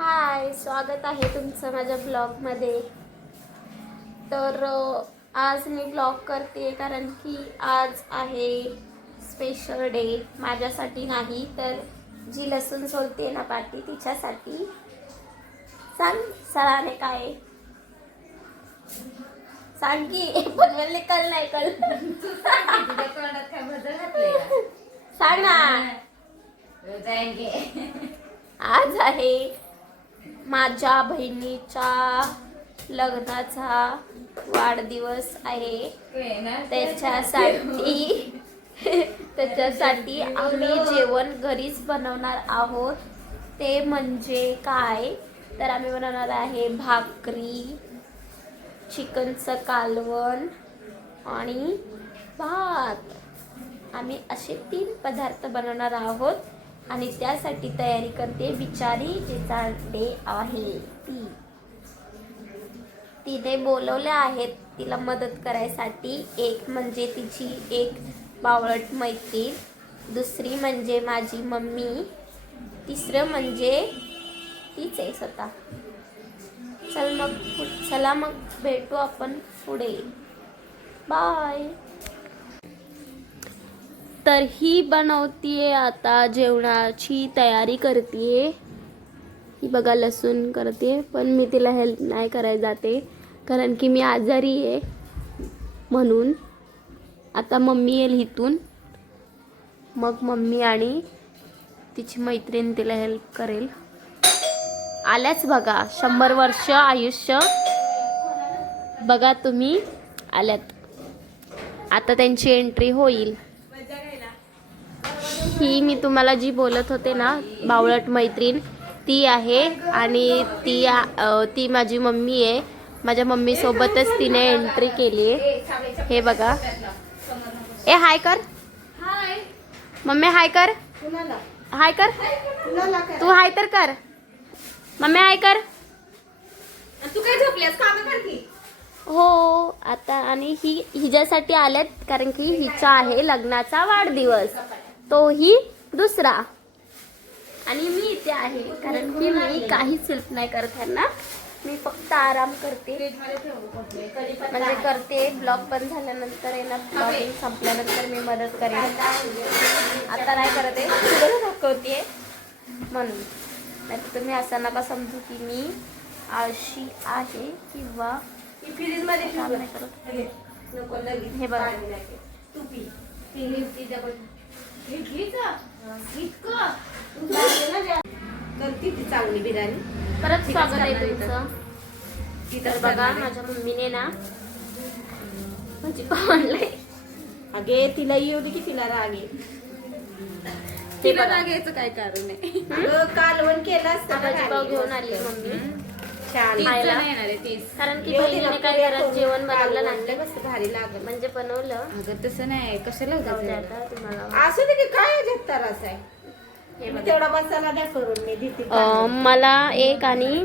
हाय, स्वागत आहे तुमचं माझ्या ब्लॉगमध्ये. तर आज मी ब्लॉग करते कारण की आज आहे स्पेशल डे. माझ्यासाठी नाही तर जी लसूण सोलते ना पाटी तिच्यासाठी. सांग सराने काय सांग की पण मला कल नाही कल सांग ना. आज आहे माझ्या बहिणीच्या लग्नाचा वाढदिवस आहे. त्याच्यासाठी आम्ही जेवण घरीच बनवणार आहोत. ते म्हणजे काय तर आम्ही बनवणार आहे भाकरी, चिकनचं कालवण आणि भात. आम्ही असे 3 पदार्थ बनवणार आहोत आणि त्यासाठी तयारी करते बिचारी जिचा डे आहे तिने बोलवले आहेत तिला मदत करायसाठी. एक म्हणजे तिची एक बावळट मैत्रीण, दुसरी म्हणजे माझी मम्मी, तिसरं म्हणजे तीच आहे स्वतः. चला मग भेटू आपण पुढे. बाय. तर ही बनवतीये आता जेवणाची तयारी करतीये. ही बघा लसूण करते पण मी तिला हेल्प नाही करायला जाते कारण की मी आजारी आहे म्हणून. आता मम्मी येईल इथून मग मम्मी आणि तिची मैत्रीण तिला हेल्प करेल. आल्याच बघा 100 वर्ष आयुष्य बघा तुम्ही आल्यात. आता त्यांची एंट्री होईल. ही मी तुम्हाला जी बोलत होते ना बावळट मैत्रीण ती आहे आणि ती माझी मम्मी आहे. माझ्या मम्मी सोबतच तिने एंट्री केली आहे. हे बघा. ए हाय कर. हाय मम्मी. हाय कर. हाय कर. तू हाय तर कर. मम्मी हाय कर. तू काय झोपलीस? काम कर की. हो आता. आणि ही हिच्यासाठी आल्यात कारण की हिचा आहे लग्नाचा वाढदिवस. तोही दुसरा. आणि मी इथे आहे कारण की मी काहीच हेल्प नाही करत ह्यांना. मी फक्त आराम करते म्हणजे करते. ब्लॉग बंद झाल्यानंतर येणार, ब्लॉगिंग संपल्यानंतर मी मदत करेन. आता नाही करत आहे, तुला दाखवते म्हणून. नाही तुम्ही असं नका समजू की मी आळशी आहे किंवा फ्रीज मध्ये काम नाही करत. हे बघा चांगली बिर्याणी. परत स्वागत आहे तुमचं. तर बघा माझ्या मम्मीने ना भाजीपाव आणलाय. अगे तिला येऊ दे की तिला राग आहे. तिला राग यायचं काय कारण आहे? कालवण केलं असतं. भाजीपाव घेऊन आली मम्मी छान. कारण की बहिणीने काय घरात जेवण बनवलं नाही. मस्त भारी लागलं म्हणजे बनवलं. अगं तसं नाही. कशाला आता तुम्हाला असं दे की काय झत्तार असं आहे. तेवढा मसाला द्या करून मी देते. मला एक आणि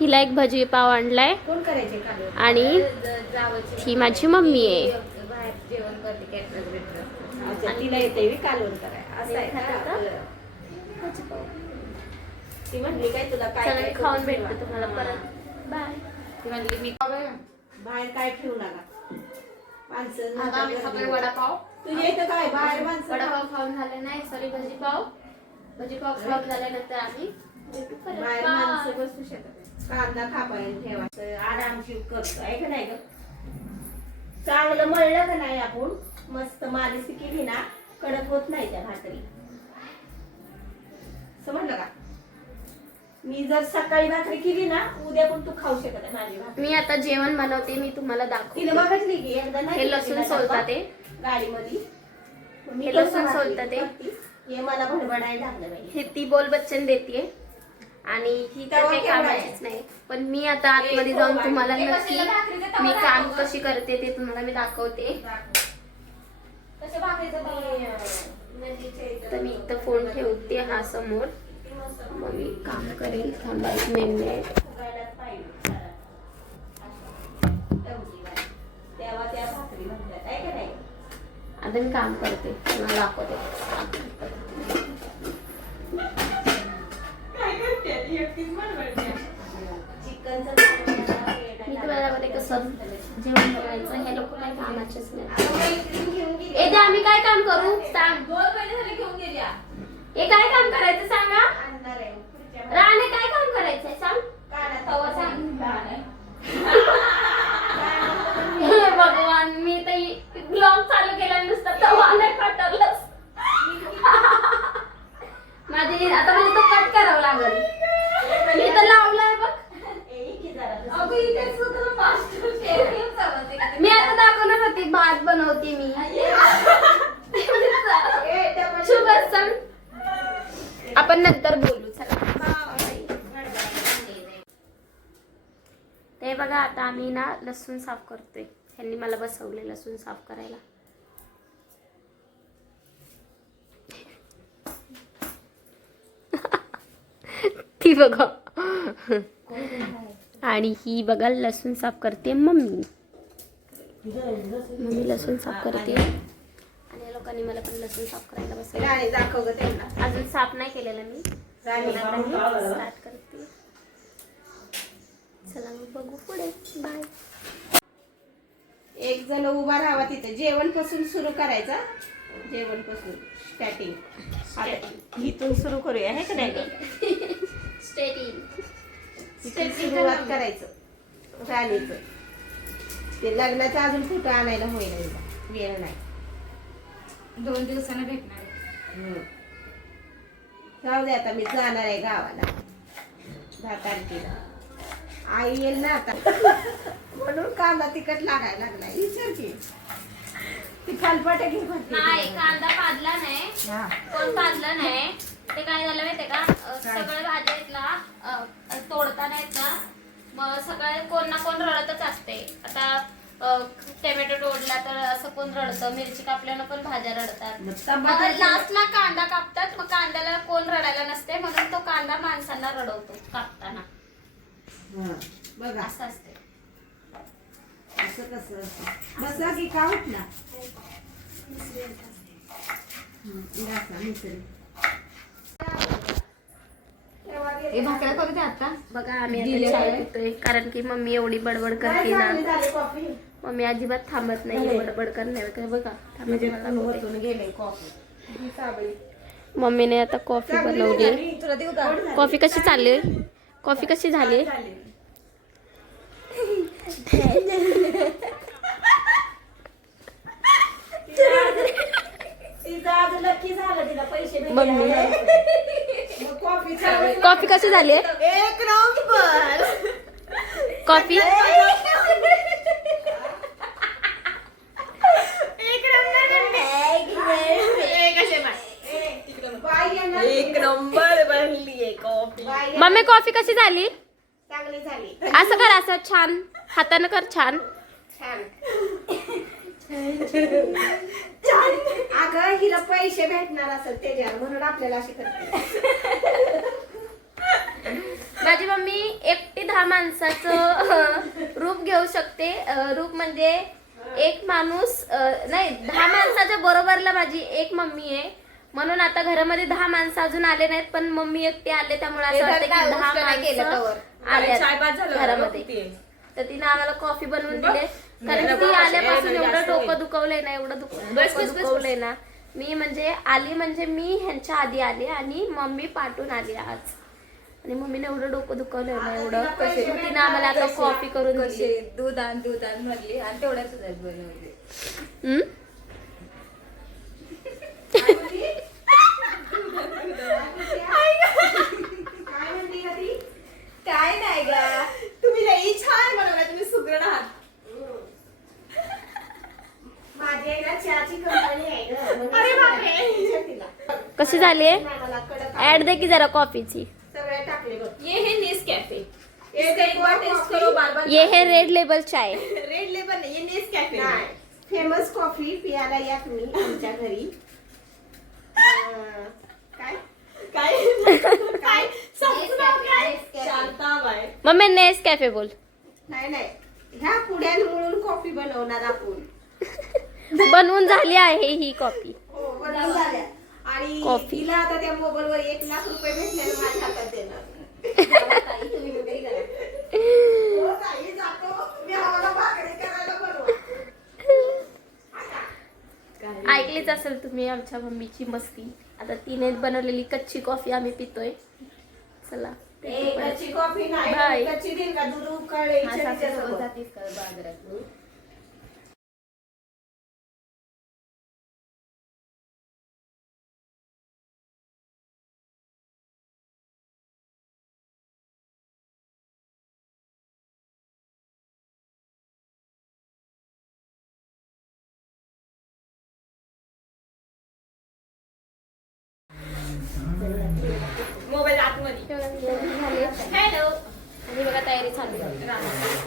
हिला एक भाजीपाव आणलाय. कोण करायचे कालवण? आणि ही माझी मम्मी आहे. बाहेर जेवण करते कॅटरर. तिला येते कालवण कराय असं आहे का? ती म्हणली काय तुला काय खाऊन भेटतो तुम्हाला परत. बाय. ती म्हणली मी बाहेर काय ठेवू नका माणसं. वडापाव तुझ्या इथं काय बाहेर माणसं वडापाव खाऊन झाले नाही. सॉरी भाजीपाव खाऊन झाल्यानंतर आम्ही भेटू परत. बाहेर माणसं बसू शकत. कांदा कापायला ठेवायचं आरामशीर करतो आहे का नाही ग? चांगलं मळलं का नाही आपण मस्त मालिश केली ना कडक होत नाही त्या भाकरी. समजलं का? मी जर सकाळी भाकरी केली ना उद्या पण तू खाऊ शकत आहे माझी भाकरी. मी आता जेवण बनवते. मी तुम्हाला तिने दाखवते. बघितली की एकदा नाही हे लसूण सोलतात ते गाडीमध्ये. हे लसूण सोलतात ते. हे मला भडबडायला लागलं बाई. हे ती बोल बच्चन देते आणि ही तर काही कामाचीच नाही. पण मी आता आतमध्ये जाऊन तुम्हाला नक्की मी काम कशी करते ते तुम्हाला मी दाखवते. तर मी इथं फोन ठेवते हा समोर. मग मी काम करेल. थांबा 1 मिनिट. आता मी काम करते तुम्हाला दाखवते. मी तुम्हाला बोलते कसं जेवण बनवायचं हे लोक काय कामाचेच नाही. ए द्या आम्ही काय काम करू सांग. हे काय काम करायचं सांगा. राणे काय काम करायचंय सांग. तवा सांग. भगवान मी तर ब्लॉग चालू केला नुसता तवा नाही पटवलंच. माझे आता मला तो कट करावं लागेल. मी तर लावलाय बघ. मी आता दाखवणार होती भात बनवते मी. शुभ सण आपण नंतर बोलू. चला ते बघा आता आम्ही ना लसूण साफ करतोय. ह्यांनी मला बसवले लसूण साफ करायला. ती बघा आणि ही बघा लसूण साफ करते मम्मी. मम्मी लसूण साफ करते आणि या लोकांनी मला पण लसूण साफ करायला बसवलं. अजून साफ नाही केलेलं मी. स्टार्ट करते. चला मग बघू पुढे. बाय. एक जण उभा राहावा तिथे. जेवण पासून सुरू करायचा. जेवण पासून स्टार्टिंग इथून सुरू करूया हे का नाही. सुरुवात करायचं राणीचं. ते लग्नाचं अजून फोटो आणायला होईल. वेळ नाही. 2 दिवसानं भेटणार आहे. जाऊ दे आता मी जाणार आहे गावाला 10 तारखेला. आई येईल ना आता म्हणून कांदा तिखट लागायला लागलाय. विचार की ती खालपाट्या घेऊन नाही कांदा पाडला नाही. कोण पाडलं नाही. ते काय झालं माहितीये का सगळ्या भाज्यातला तोडताना आहेत ना मग सगळे कोण ना कोण रडतच असते. आता टोमॅटो तोडला तर असं कोण रडतं. मिरची कापल्यानं पण भाज्या रडतात. मग लास्टला कांदा कापतात. मग कांद्याला कोण रडायला नसते म्हणून तो कांदा माणसांना रडवतो कापताना. बघा असं असते. असं कसं बसा की का होत ना. हे भाकऱ्या करू दे आता. बघा आम्ही आता चाय पितोय कारण की मम्मी एवढी बडबड करते ना. मम्मी अजिबात थांबत नाही बडबड करण्यावर. काय बघा गेले कॉफी. मम्मीने आता कॉफी बनवली. तुला देऊ का? कॉफी कशी चालली. कॉफी कशी झाली. कॉफी कशी झाली. एक नंबर कॉफी एक नंबर बनली कॉफी. मम्मी कॉफी कशी झाली. चांगली झाली. असं कर असं छान हातानं कर छान. छान छान. अगं हिला पैसे भेटणार असेल त्याच्यावर म्हणून आपल्याला अशी करते. माझी मम्मी एकटी 10 माणसाचं रूप घेऊ शकते. रूप म्हणजे एक माणूस नाही 10 माणसाच्या बरोबरला माझी एक मम्मी आहे. म्हणून आता घरामध्ये 10 माणसं अजून आले नाहीत पण मम्मी एकटी आले त्यामुळे असं वाटतं की 10 माणसं आले घरामध्ये. तर तिने आम्हाला कॉफी बनवून दिली कारण की ती आल्यापासून एवढं डोकं दुखवलंय ना एवढं दुखवलंय ना. मी म्हणजे आली म्हणजे मी ह्यांच्या आधी आले आणि मम्मी पाठवून आली आज. आणि मम्मीने एवढं डोकं दुखवलंय ना एवढं. तिने आम्हाला आता कॉफी करून दिली. दूध आण म्हणली आणि तेवढ्याच बनवली. काय नाही गा. तुम्ही लई छान बनवला. तुम्ही सुगरण आहात. माझी आहे ना चहाची कंपनी आहे गं. अरे बापरे. कशी झाली मला कडक ऍड दे की जरा कॉफीची. सगळे टाकले बघ. ये है नेस्कॅफे. एक बार टेस्ट करो बार बार. ये है रेड लेबल चाय. रेड लेबल नाही, ये नेस्कॅफे. नाही फेमस कॉफी पियाला या तुम्ही आमच्या घरी. काय काय शांताबाई. मम्मी नेस कॅफे बोल. नाही नाही ह्या पुड्यांमुळून कॉफी बनवणार आपण. बनवून झाली आहे ही कॉफी. हो बनवून झाल्या. आणि कॉफी. तिला आता त्या मोबाईलवर 1 लाख रुपये भेटले माझ्या हातात देणार. मी आमच्या मम्मीची मस्ती. आता तिने बनवलेली कच्ची कॉफी आम्ही पितोय. चला कच्ची कॉफी बाय. नाही, कच्ची देईल का दूध उकळले हा, सासूसोबत जातीस का बाजारात? मोबाईल आतमध्ये. हॅलो. आणि बघा तयारी चालू आहे.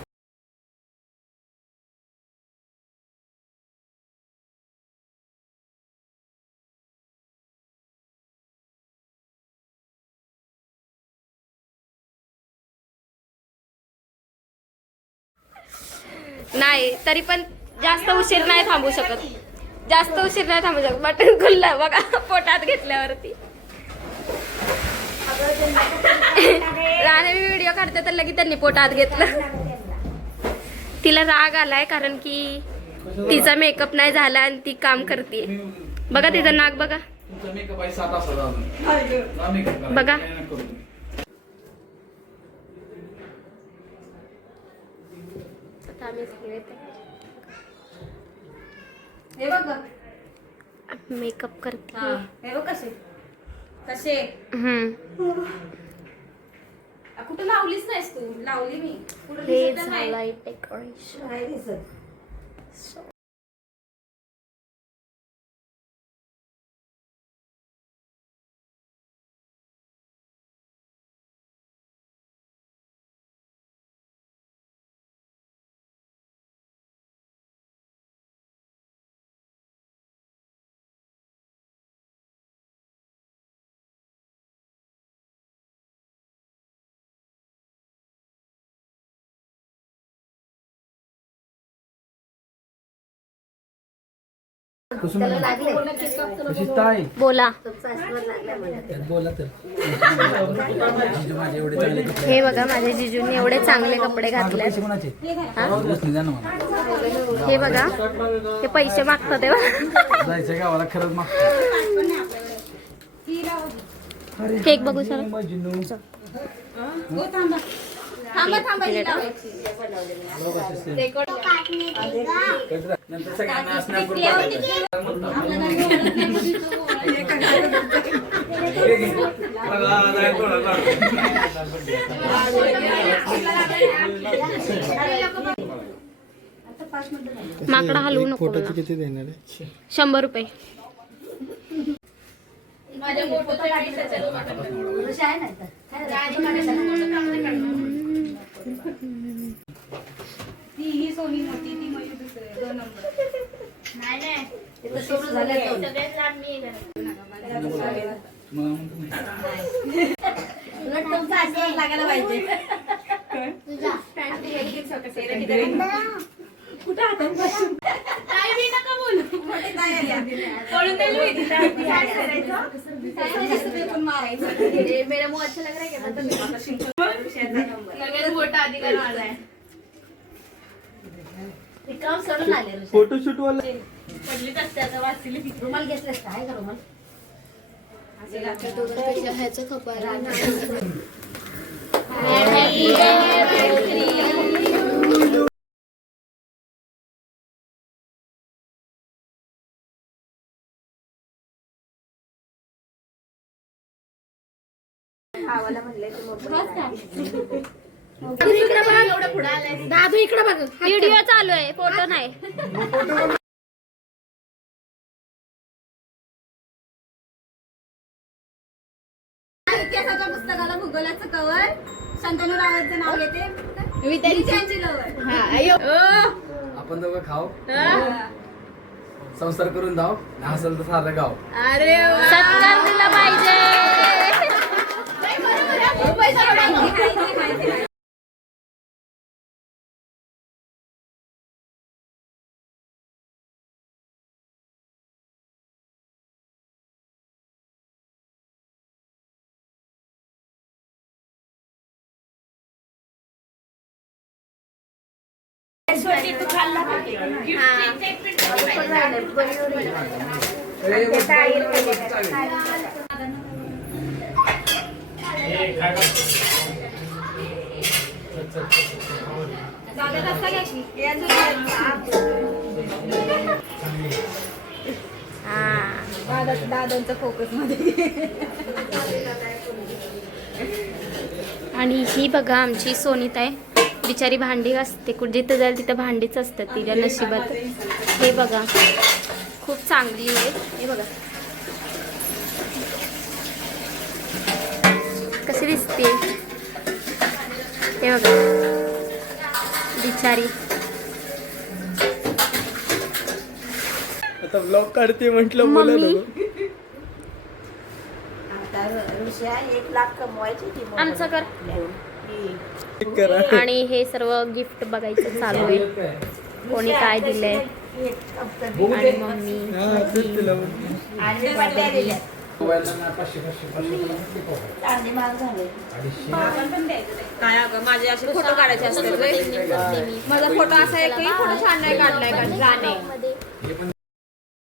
नाही तरी पण जास्त उशीर नाही थांबू शकत. जास्त उशीर नाही थांबू शकत. मटण खुललं बघा पोटात घेतल्यावरती. राणे मी व्हिडिओ काढते तर लगेच त्यांनी पोटात घेतलं. तिला राग आलाय कारण की तिचा मेकअप नाही झाला आणि ती काम करते. बघा तिचं नाक बघा. बघा आता आम्ही हे बघ मेकअप करते. हे बघ कसे कसे कुठं लावलीच नाहीस तू? लावली मी. कुठं हे दिसत नाही. झालंय डेकोरेशन. नाही दिसत. बोला. हे बघा माझ्या जिजूंनी एवढे चांगले कपडे घातले. हे बघा हे पैसे मागतात तेव्हा जायचं गावाला खरंच केक बघू सर. नंतर सगळ्यांना माकडा हलवू नको मला. किती देणार आहे? 100 रुपये. ही सोनी मोठी ती मयूर दुसरे 2 नंबर. लागायला पाहिजे. कुठं हातात बसून काय बी नका बोलू. मेरा मुंह अच्छा लग रहा है क्या? सोडून आले फोटोशूट वाला पडलीच असते आता वाचली. रुमाल घेतलास का? आहे का रुमाल? ह्याचं खबर दादू इकडे बघ. व्हिडिओ चालू आहे फोटो नाही. इतिहासाच्या पुस्तकाला भूगोलाचं कवर शंतनू रावांचं नाव घेते. त्यांची लवर. आपण दोघं खाऊ संसार करून जाऊ असेल तर सारं गाव. सत्कार दिला पाहिजे. तू खाल्ला का? आणि ते टाळीत केले का? दादांचा फोकस मध्ये. आणि ही बघा आमची सोनीत आहे, बिचारी भांडी असते, कुठे जिथं जाईल तिथं भांडीच असतात तिच्या नशिबात. हे बघा खूप चांगली आहे. हे बघा कशी दिसते, हे बघा बिचारी. आता ब्लॉग काढते म्हटलं बोला मम्मी आता ऋषा 1 लाख कमवायची ती मोबाईल आमचं कर. ही. करा. आणि हे सर्व गिफ्ट बघायचं चालू आहे, कोणी काय दिलंय. एक कंपनी. आणि मम्मी हा, तेच तिला आणि पडद्या दिल्या. मोबाईलला 500 चांदी महाग झाले. काय अगं माझे असे फोटो काढायचे असतात व्हय? माझा फोटो असा आहे की फोटो छान नाही काढलाय का जाणे. मध्ये